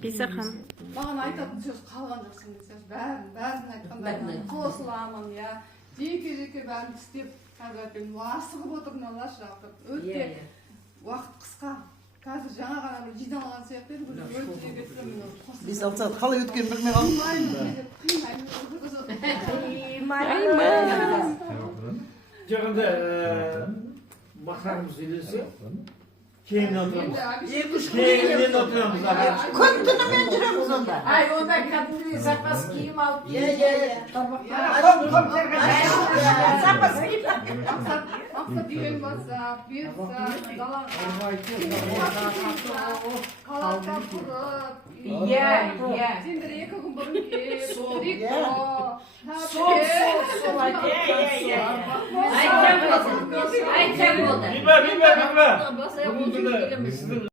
Бисахан. Маған айтатын сөз қалған жоқсың десеңіз, бәрін айтқанда қосыламын, иә. Жеке бәрін істеп, қазір айтпен асығып отырмын, алаш жақтып. Өтте уақыт қысқа. Қазір жаңа ғана бір жиналған сияқты еді, өте кетсем. Бес алты сағат қалай өткенін білмей қалдым. Жағында мақсатымыз үйлесе, кейіннен отырамыз. Кейіннен отырамыз. Күн түнімен жүреміз онда. Ай, онда кәдімгі запас киім алып. Запас киім. Мақсат үйен басап, берсақ, далаға, қалаққа құрып. Сендер 2 күн бұрын кеп, Айтсам болды. Биба.